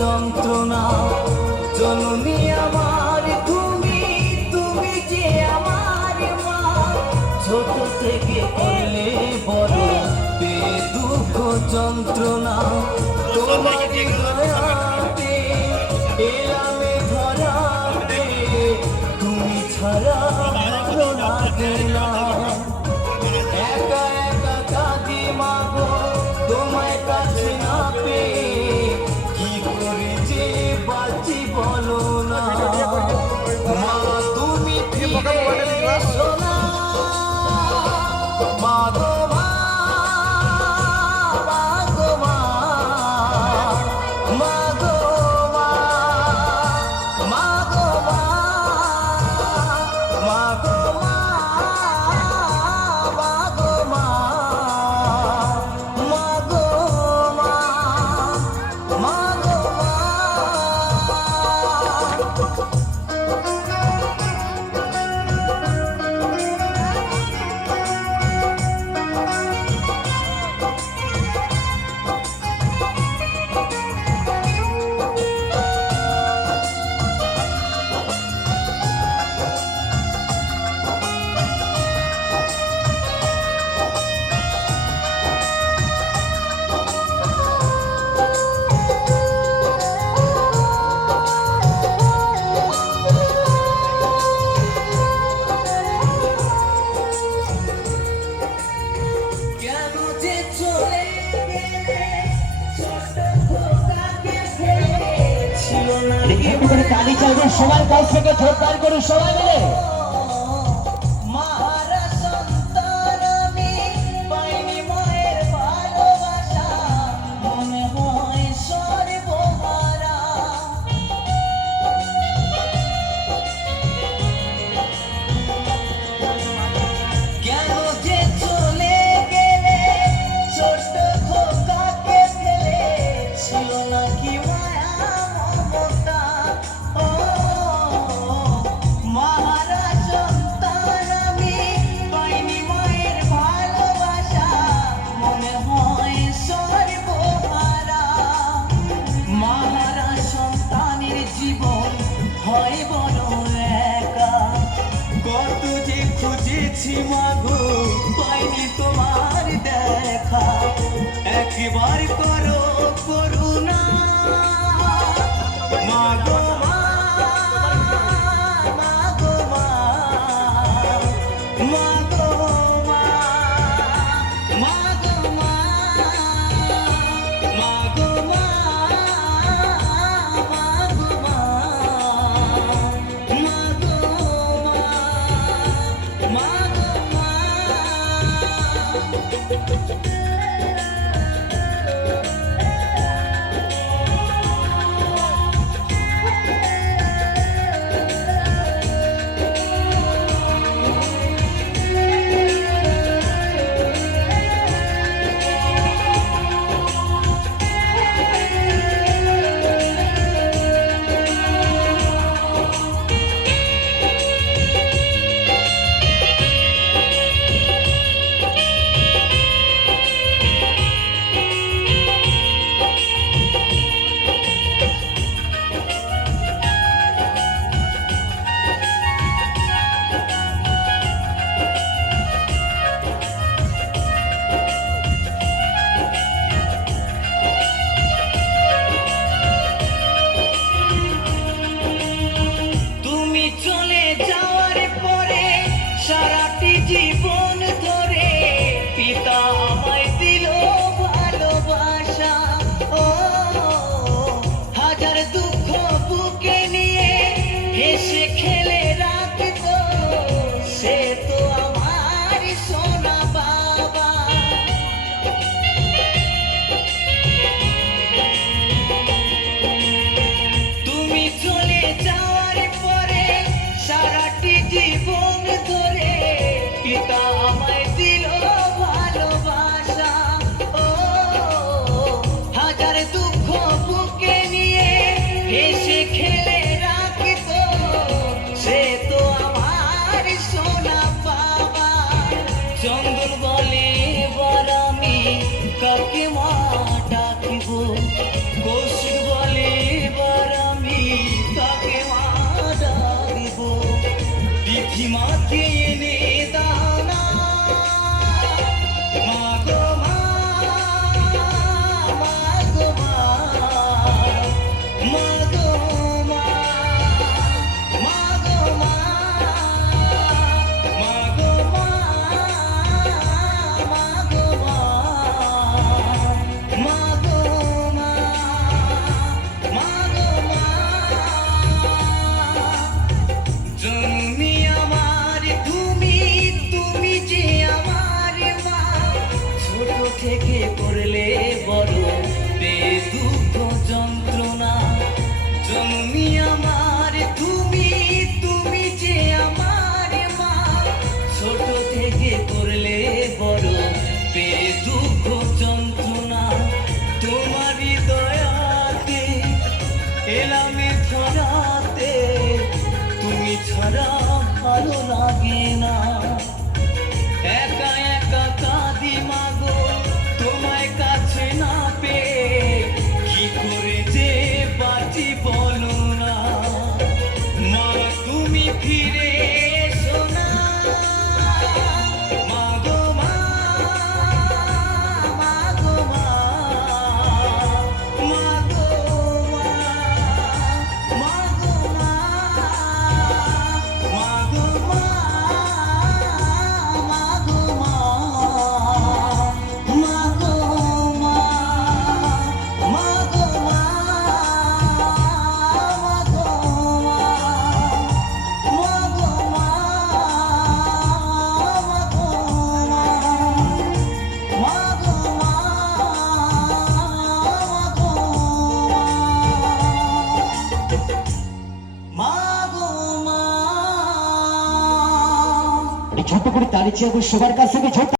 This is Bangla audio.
যন্ত্রণা জননী আমার তুমি, তুমি যে আমার মা। ছোট থেকে করলে বড় দুঃখ যন্ত্রণা, তোমাকে দয়াতে এলামে ধরাতে, তুমি ছাড়া ভালো লাগে না। একা একা কাঁদি মাগো তোমায় কাছে না পেয়ে, কি করে যে বাঁচি বলো না। মা তুমি ফিরে এসো না, মা গো মা, মা গো মা, মা গো মা, মা গো মা, মা গো মা, মা গো মা, মা গো মা, মা গো মা। কেন যে চলে গেলে ছোট খোকাকে ফেলে, ছিল না কালি চালবে সবাই কাছ থেকে জোরদার করে সবাই মিলে মারা সন্তান আমি পাইনি মায়ের ভালোবাসা, মনে হয় সর্বহারা। কেন যে চলে গেলে ছোট খোকাকে ফেলে, ছিল নাকি মায়া মমতা। ও মারা সন্তান আমি পাইনি মায়ের ভালোবাসা, মনে হয় সর্বহারা। মারা সন্তানের জীবন হয় বড় একা, কত যে খুঁজেছি মাগো পাইনি তোমার দেখা। একবার করো করুণা মাগো মা, মাগো মা, মাগো মা, মাগো মা, মাগো মা, মাগো মা, মাগো মা, মাগো মা। এলামে ধরাতে তুমি ছাড়া ভালো লাগে না একা একা কাঁদি মাগো তোমায় কাছে না পেয়ে কি করে যে বাঁচি বলো না মা তুমি ফিরে এসো না মাগো মা মাগো মা মাগো মা মাগো মা মাগো মা মাগো মা মাগো মা মাগো মা ছোট করে তালি চেয়ে সবার কাছ থেকে ছোট